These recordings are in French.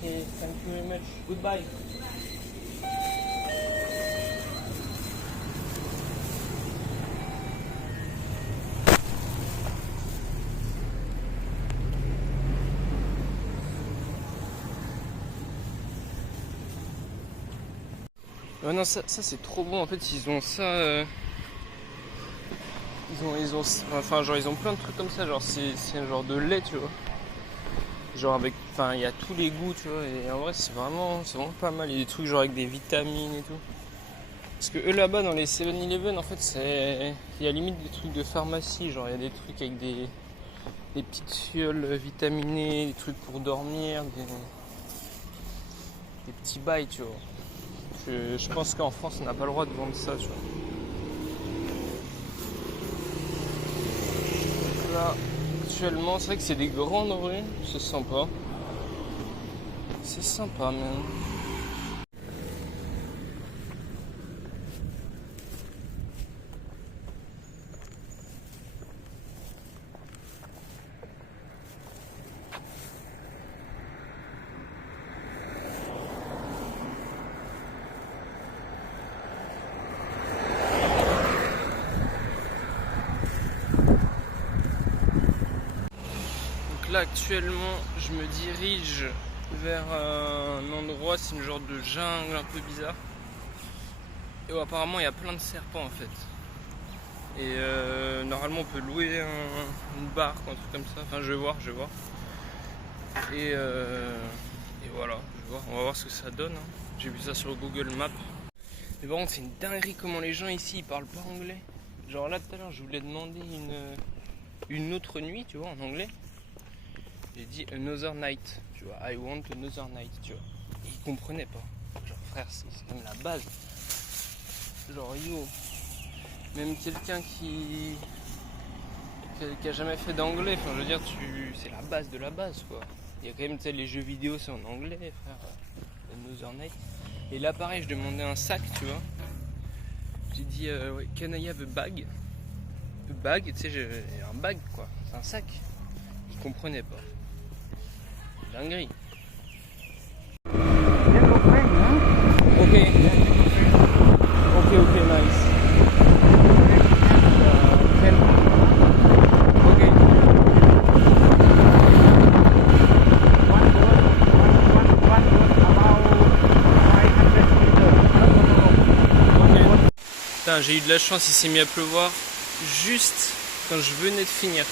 Okay, thank you very much. Goodbye. Ouais, non, ça c'est trop bon. En fait, ils ont ça. Enfin, genre, ils ont plein de trucs comme ça. Genre, c'est un genre de lait, tu vois. Genre, avec. Enfin, il y a tous les goûts, tu vois. Et en vrai, c'est vraiment pas mal. Il y a des trucs, genre, avec des vitamines et tout. Parce que eux, là-bas, dans les 7-Eleven, en fait, il y a limite des trucs de pharmacie. Genre, il y a des trucs avec des petites fioles vitaminées, des trucs pour dormir, des petits bails, tu vois. Je pense qu'en France, on n'a pas le droit de vendre ça, tu vois. Là, actuellement, c'est vrai que c'est des grandes rues, c'est sympa. C'est sympa, même. Donc là, actuellement, je me dirige vers un endroit, c'est une genre de jungle un peu bizarre. Et où apparemment, il y a plein de serpents, en fait. Et normalement, on peut louer une barque ou un truc comme ça. Enfin, je vais voir. Et voilà, on va voir ce que ça donne. Hein. J'ai vu ça sur Google Maps. Mais par contre, c'est une dinguerie comment les gens ici, ils parlent pas anglais. Genre là, tout à l'heure, je voulais demander une autre nuit, tu vois, en anglais. J'ai dit another night, tu vois, I want another night, tu vois. Et ils comprenaient pas. Genre, frère, c'est même la base. Genre, yo, même quelqu'un qui a jamais fait d'anglais, enfin, je veux dire, c'est la base de la base, quoi. Il y a quand même, tu sais, les jeux vidéo, c'est en anglais, frère. Another night. Et là, pareil, je demandais un sac, tu vois. J'ai dit, can I have a bag? A bag, tu sais, j'ai un bag, quoi. C'est un sac. Ils comprenaient pas. Dinguerie. Ok. Ok, nice. Ok. Putain, j'ai eu de la chance, il s'est mis à pleuvoir juste quand je venais de finir.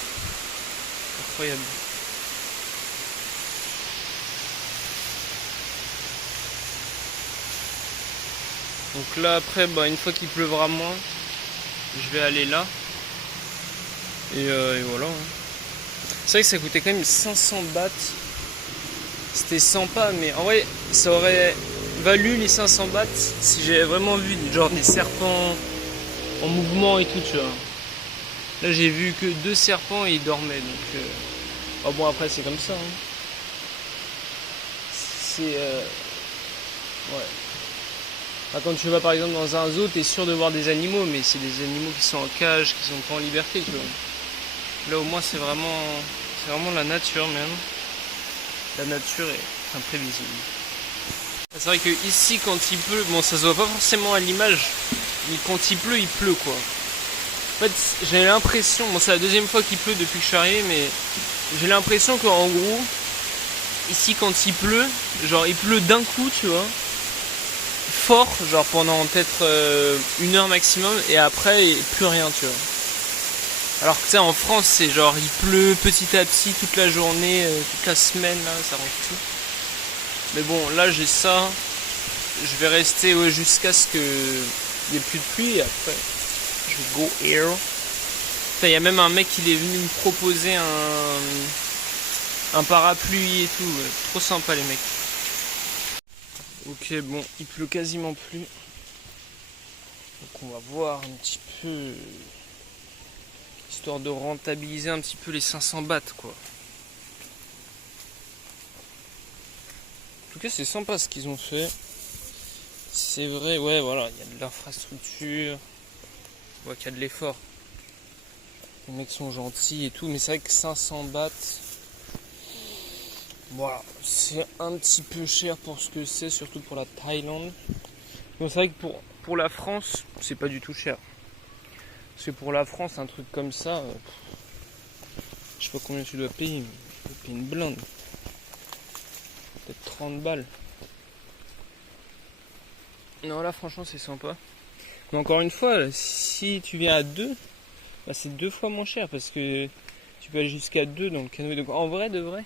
Incroyable. Donc là après, une fois qu'il pleuvra moins, je vais aller là. Et voilà. C'est vrai que ça coûtait quand même 500 bahts. C'était sympa, mais en vrai, ça aurait valu les 500 bahts si j'avais vraiment vu genre des serpents en mouvement et tout, tu vois. Là, j'ai vu que 2 serpents et ils dormaient, donc... Oh bon, après, c'est comme ça, hein. C'est... Ouais. Enfin, quand tu vas par exemple dans un zoo, t'es sûr de voir des animaux, mais c'est des animaux qui sont en cage, qui sont pas en liberté, tu vois. Là, au moins, c'est vraiment la nature, même. La nature est imprévisible. C'est vrai que ici, quand il pleut, bon, ça se voit pas forcément à l'image, mais quand il pleut, quoi. En fait, j'ai l'impression, bon, c'est la deuxième fois qu'il pleut depuis que je suis arrivé, mais j'ai l'impression qu'en gros, ici, quand il pleut, genre, il pleut d'un coup, tu vois, fort, genre pendant peut-être 1 heure maximum, et après, plus rien, tu vois. Alors que tu sais, en France, c'est genre, il pleut petit à petit toute la journée, toute la semaine, là, ça range tout. Mais bon, là, j'ai ça. Je vais rester jusqu'à ce qu'il n'y ait plus de pluie, et après, je vais go here. Il y a même un mec qui est venu me proposer un parapluie et tout. Trop sympa, les mecs. Ok, bon, il pleut quasiment plus. Donc on va voir un petit peu, histoire de rentabiliser un petit peu les 500 bahts, quoi. En tout cas, c'est sympa ce qu'ils ont fait. C'est vrai, ouais, voilà, il y a de l'infrastructure. On voit qu'il y a de l'effort. Les mecs sont gentils et tout, mais c'est vrai que 500 bahts, Voilà, c'est un petit peu cher pour ce que c'est, surtout pour la Thaïlande. Donc c'est vrai que pour la France, c'est pas du tout cher. Parce que pour la France, un truc comme ça, je sais pas combien tu dois payer, mais tu dois payer une blinde. Peut-être 30 balles. Non, là franchement c'est sympa. Mais encore une fois, si tu viens à 2, bah, c'est 2 fois moins cher parce que tu peux aller jusqu'à 2 dans le canoë. Donc en vrai de vrai,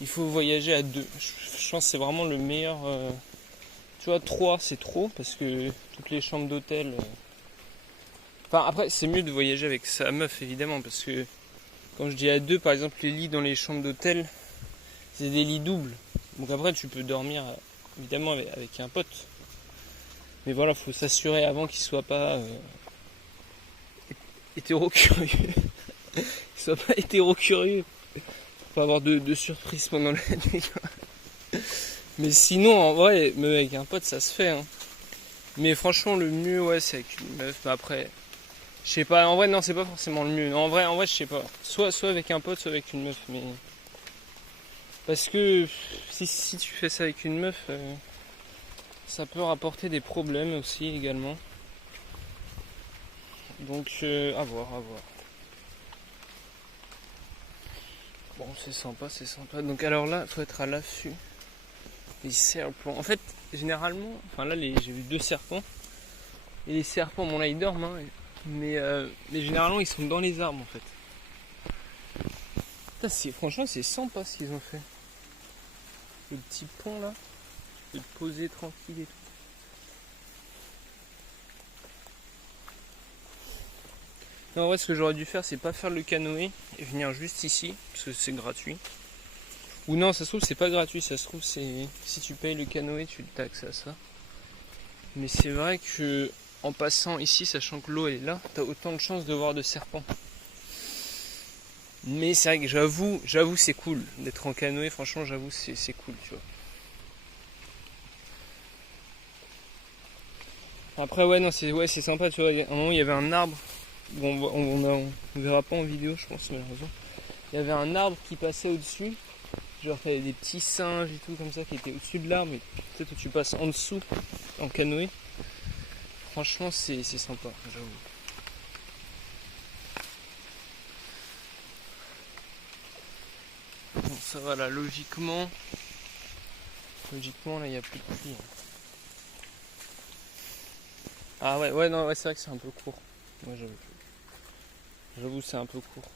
il faut voyager à 2. Je pense que c'est vraiment le meilleur. Tu vois, 3 c'est trop parce que toutes les chambres d'hôtel. Enfin après c'est mieux de voyager avec sa meuf évidemment parce que quand je dis à 2, par exemple les lits dans les chambres d'hôtel, c'est des lits doubles. Donc après tu peux dormir évidemment avec un pote. Mais voilà, faut s'assurer avant qu'il soit pas hétéro-curieux. Qu'il soit pas hétéro-curieux. Faut pas avoir de surprise pendant la nuit. Mais sinon, en vrai, même avec un pote, ça se fait. Hein. Mais franchement, le mieux, ouais, c'est avec une meuf. Mais après, je sais pas. En vrai, non, c'est pas forcément le mieux. En vrai, je sais pas. Soit avec un pote, soit avec une meuf. Mais parce que si tu fais ça avec une meuf. Ça peut rapporter des problèmes aussi également. Donc à voir. Bon c'est sympa. Donc alors là, faut être à l'affût. Les serpents. En fait, généralement, enfin là j'ai vu 2 serpents. Et les serpents, bon là ils dorment, hein, mais généralement ils sont dans les arbres en fait. Putain, franchement c'est sympa ce qu'ils ont fait. Le petit pont là. De te poser tranquille et tout. Non, en vrai, ce que j'aurais dû faire, c'est pas faire le canoë et venir juste ici, parce que c'est gratuit. Ou non, ça se trouve, c'est pas gratuit, ça se trouve, c'est si tu payes le canoë, tu as accès à ça. Mais c'est vrai que en passant ici, sachant que l'eau elle est là, t'as autant de chances de voir de serpents. Mais c'est vrai que j'avoue, c'est cool d'être en canoë, franchement, j'avoue, c'est cool, tu vois. Après ouais non c'est sympa tu vois, à un moment il y avait un arbre, bon on verra pas en vidéo je pense malheureusement. Il y avait un arbre qui passait au-dessus, genre t'avais des petits singes et tout comme ça qui étaient au-dessus de l'arbre, et peut-être que tu passes en dessous en canoë. Franchement c'est sympa, j'avoue. Bon ça va là, logiquement là il n'y a plus de pluie. Ah ouais non ouais c'est vrai que c'est un peu court. Ouais j'avoue c'est un peu court.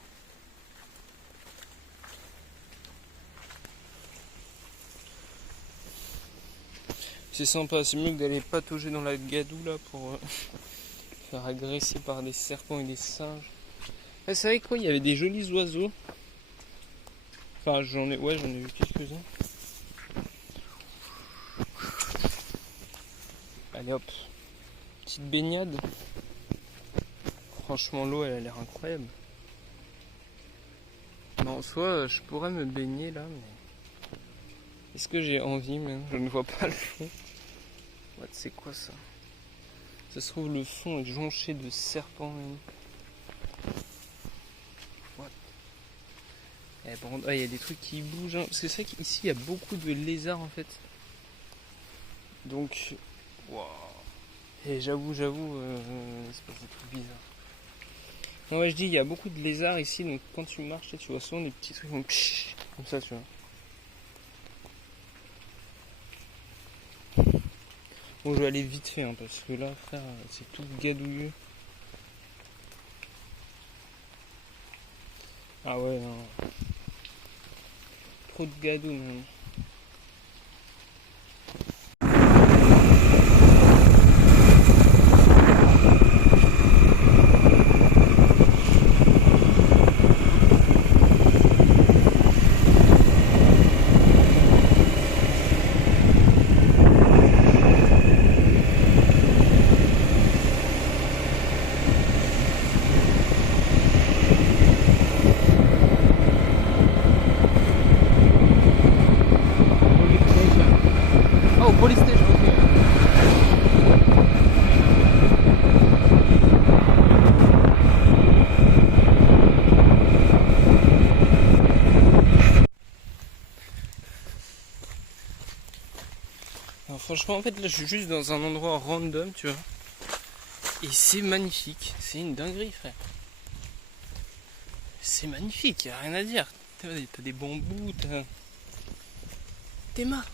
C'est sympa, c'est mieux que d'aller patauger dans la gadoue là pour faire agresser par des serpents et des singes. Ah, c'est vrai quoi, il y avait des jolis oiseaux. Enfin j'en ai vu quelques-uns. Allez hop, petite baignade. Franchement l'eau elle a l'air incroyable. Non, en soi je pourrais me baigner là, mais est-ce que j'ai envie même? Je ne vois pas le fond. Ouais, c'est quoi ça? Ça se trouve le fond est jonché de serpents même. What? Eh bon, il y a des trucs qui bougent. Hein. Parce que c'est vrai qu'ici il y a beaucoup de lézards en fait. Donc, waouh. Et j'avoue, c'est pas des trucs bizarres. Non, ouais, je dis, il y a beaucoup de lézards ici, donc quand tu marches, tu vois souvent des petits trucs comme ça, tu vois. Bon, je vais aller vite fait, hein, parce que là, frère, c'est tout gadouilleux. Ah ouais, non. Trop de gadou, même. Police station, okay. Alors, franchement, en fait, là, je suis juste dans un endroit random, tu vois. Et c'est magnifique. C'est une dinguerie, frère. C'est magnifique, y a rien à dire. T'as des bambous, t'es marre.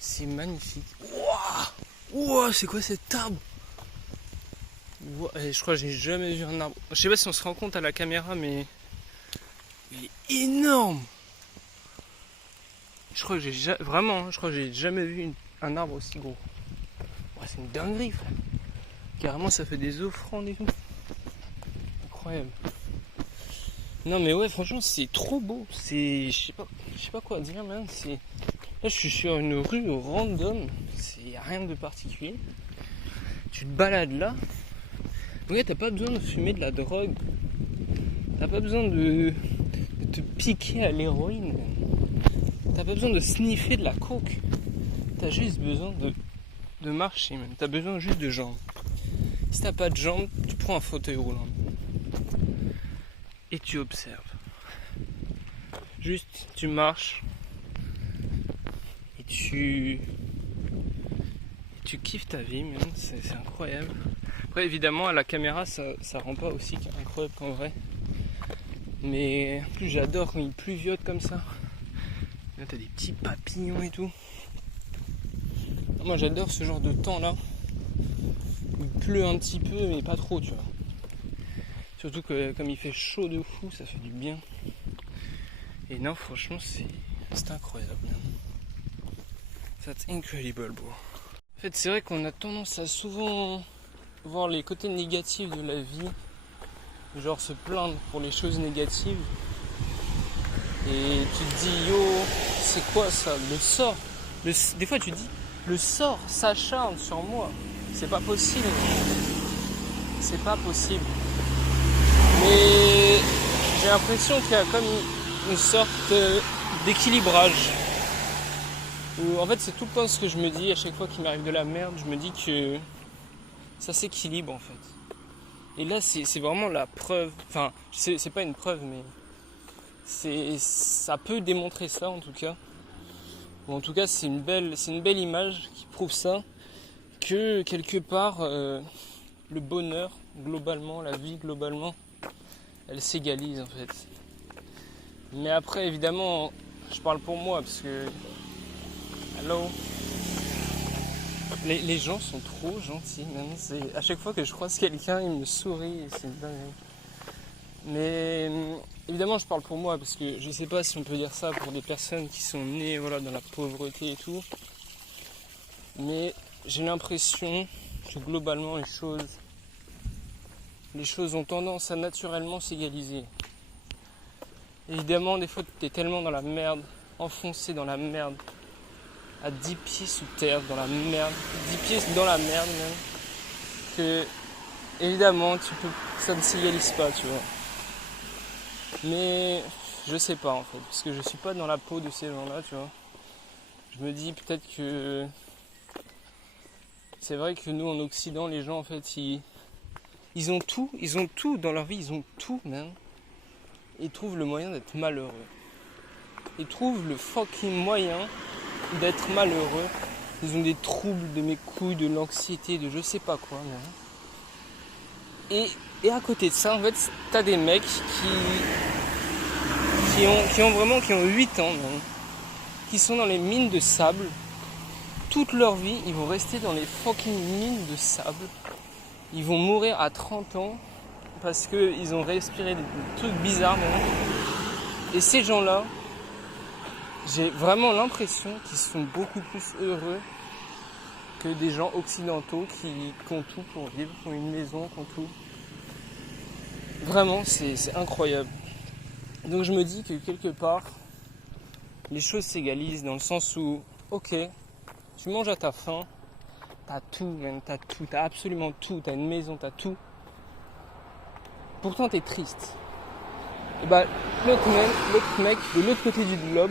C'est magnifique. Wouah, c'est quoi cet arbre? Je crois que j'ai jamais vu un arbre. Je sais pas si on se rend compte à la caméra, mais il est énorme. Je crois que j'ai jamais vu un arbre aussi gros. C'est une dinguerie, frère. Carrément, ça fait des offrandes et tout. Incroyable. Non mais ouais, franchement, c'est trop beau. Je sais pas quoi dire, man. Là, je suis sur une rue random. Y a rien de particulier. Tu te balades là. Ouais, t'as pas besoin de fumer de la drogue. T'as pas besoin de te piquer à l'héroïne. T'as pas besoin de sniffer de la coke. T'as juste besoin de marcher, même. T'as besoin juste de jambes. Si t'as pas de jambes, tu prends un fauteuil roulant. Et tu observes. Juste, tu marches. Et tu kiffes ta vie, même. C'est incroyable. Après, évidemment, à la caméra, ça rend pas aussi incroyable qu'en vrai. Mais en plus, j'adore quand il pluviote comme ça. Là, t'as des petits papillons et tout. Moi, j'adore ce genre de temps là. Il pleut un petit peu, mais pas trop, tu vois. Surtout que comme il fait chaud de fou, ça fait du bien. Et non, franchement, c'est incroyable. That's incredible, bro. En fait, c'est vrai qu'on a tendance à souvent voir les côtés négatifs de la vie. Genre se plaindre pour les choses négatives. Et tu te dis, yo, c'est quoi ça? Le sort. Des fois, tu te dis, le sort s'acharne sur moi. C'est pas possible. C'est pas possible. Mais j'ai l'impression qu'il y a comme une sorte d'équilibrage. Où, en fait, c'est tout le temps ce que je me dis à chaque fois qu'il m'arrive de la merde. Je me dis que ça s'équilibre en fait. Et là, c'est vraiment la preuve. Enfin, c'est pas une preuve, mais ça peut démontrer ça en tout cas. Ou en tout cas, c'est une belle image qui prouve ça. Que quelque part, le bonheur globalement, la vie globalement, elle s'égalise en fait. Mais après, évidemment, je parle pour moi parce que, hello, les gens sont trop gentils. Même. À chaque fois que je croise quelqu'un, il me sourit et c'est dingue. Mais évidemment, je parle pour moi parce que je sais pas si on peut dire ça pour des personnes qui sont nées dans la pauvreté et tout. Mais j'ai l'impression que globalement les choses ont tendance à naturellement s'égaliser. Évidemment, des fois, tu es tellement dans la merde, enfoncé dans la merde, à 10 pieds sous terre, dans la merde, 10 pieds dans la merde même, que évidemment, ça ne s'égalise pas, tu vois. Mais je sais pas en fait, parce que je suis pas dans la peau de ces gens-là, tu vois. Je me dis peut-être que c'est vrai que nous en Occident, les gens en fait, ils ont tout dans leur vie, ils ont tout même. Ils trouvent le moyen d'être malheureux. Ils trouvent le fucking moyen d'être malheureux. Ils ont des troubles de mes couilles, de l'anxiété, de je sais pas quoi. Même. Et à côté de ça, en fait, t'as des mecs qui ont 8 ans même, qui sont dans les mines de sable. Toute leur vie, ils vont rester dans les fucking mines de sable. Ils vont mourir à 30 ans parce qu'ils ont respiré des trucs bizarres maintenant. Et ces gens-là, j'ai vraiment l'impression qu'ils sont beaucoup plus heureux que des gens occidentaux qui ont tout pour vivre, qui ont une maison, qui ont tout. Vraiment, c'est incroyable. Donc je me dis que quelque part, les choses s'égalisent dans le sens où, ok, tu manges à ta faim, t'as tout, man, t'as absolument tout, t'as une maison, t'as tout. Pourtant t'es triste. Et bah l'autre mec de l'autre côté du globe,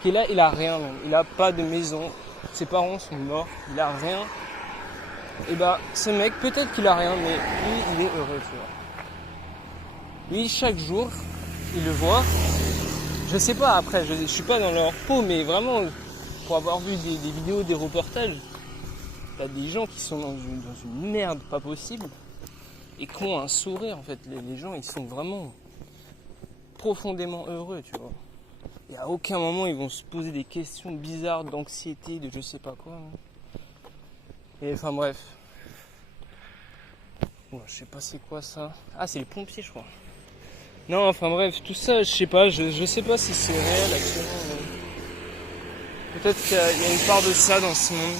qui est là, il a rien même. Il a pas de maison, ses parents sont morts, il a rien. Et bah ce mec, peut-être qu'il a rien, mais lui il est heureux, tu vois. Lui chaque jour, il le voit. Je sais pas après, je suis pas dans leur peau, mais vraiment pour avoir vu des vidéos, des reportages, t'as des gens qui sont dans une merde pas possible et qui ont un sourire en fait. Les gens ils sont vraiment profondément heureux, tu vois. Et à aucun moment ils vont se poser des questions bizarres d'anxiété, de je sais pas quoi. Et enfin bref. Bon, je sais pas c'est quoi ça. Ah, c'est les pompiers je crois. Non, enfin bref, tout ça, je sais pas, je sais pas si c'est réel actuellement. Peut-être qu'il y a une part de ça dans ce monde.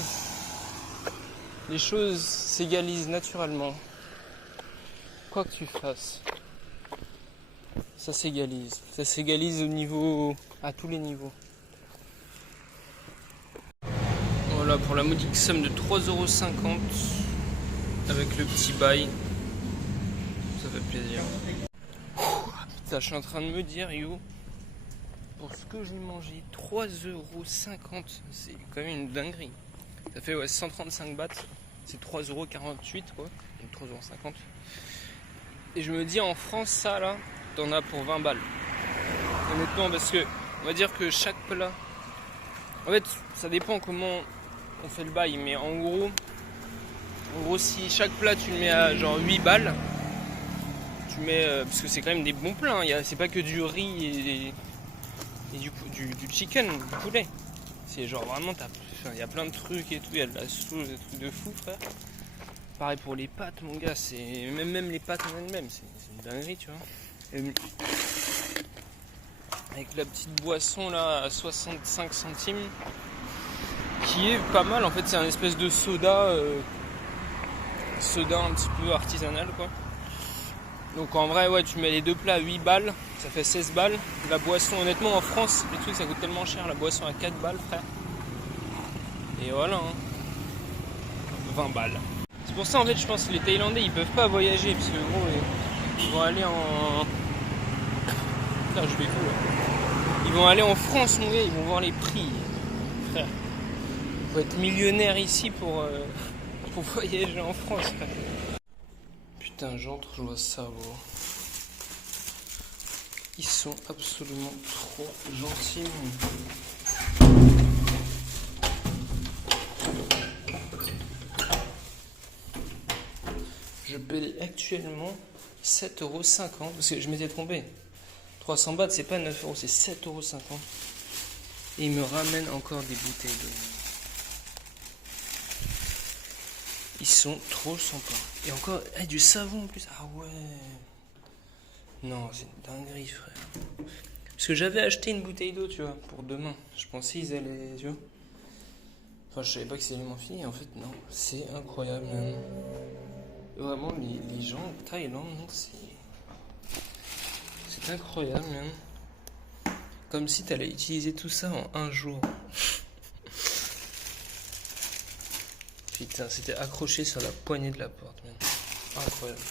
Les choses s'égalisent naturellement. Quoi que tu fasses, ça s'égalise. Ça s'égalise au niveau, à tous les niveaux. Voilà, pour la modique somme de 3,50€ avec le petit bail. Ça fait plaisir. Putain, je suis en train de me dire, yo, pour ce que j'ai mangé, 3,50€, c'est quand même une dinguerie. Ça fait 135 bahts, c'est 3,48€ quoi, donc 3,50€. Et je me dis, en France, ça là, t'en as pour 20 balles. Honnêtement, parce que on va dire que chaque plat, en fait, ça dépend comment on fait le bail, mais en gros, si chaque plat tu le mets à genre 8 balles, tu mets, parce que c'est quand même des bons plats, hein, c'est pas que du riz et du chicken, du poulet. C'est genre vraiment, il y a plein de trucs et tout, il y a de la sauce, des trucs de fou, frère. Pareil pour les pâtes, mon gars, c'est même les pâtes en elles-mêmes, c'est une dinguerie, tu vois. Et avec la petite boisson là à 65 centimes, qui est pas mal, en fait, c'est un espèce de soda, un petit peu artisanal, quoi. Donc en vrai, ouais, tu mets les deux plats à 8 balles, ça fait 16 balles. La boisson, honnêtement, en France, les trucs ça coûte tellement cher, la boisson à 4 balles, frère. Et voilà, hein. 20 balles. C'est pour ça, en fait, je pense que les Thaïlandais, ils peuvent pas voyager, parce que gros, ils vont aller en... Putain, je vais fou, là. Ils vont aller en France, mon gars, ils vont voir les prix. Frère, faut être millionnaire ici pour voyager en France, frère. Putain, j'entre, je vois ça, gros. Ils sont absolument trop gentils. Je paye actuellement 7,50€, parce que je m'étais trompé. 300 bahts, c'est pas 9€, c'est 7,50€. Et ils me ramènent encore des bouteilles d'eau. Ils sont trop sympas. Et encore, du savon en plus. Ah ouais. Non, c'est une dinguerie, frère. Parce que j'avais acheté une bouteille d'eau, tu vois, pour demain. Je pensais qu'ils allaient, tu vois. Enfin, je savais pas que c'était vraiment fini. En fait, non. C'est incroyable, même. Vraiment, les gens en Thaïlande, c'est incroyable, même. Comme si t'allais utiliser tout ça en un jour. Putain, c'était accroché sur la poignée de la porte, même. Incroyable.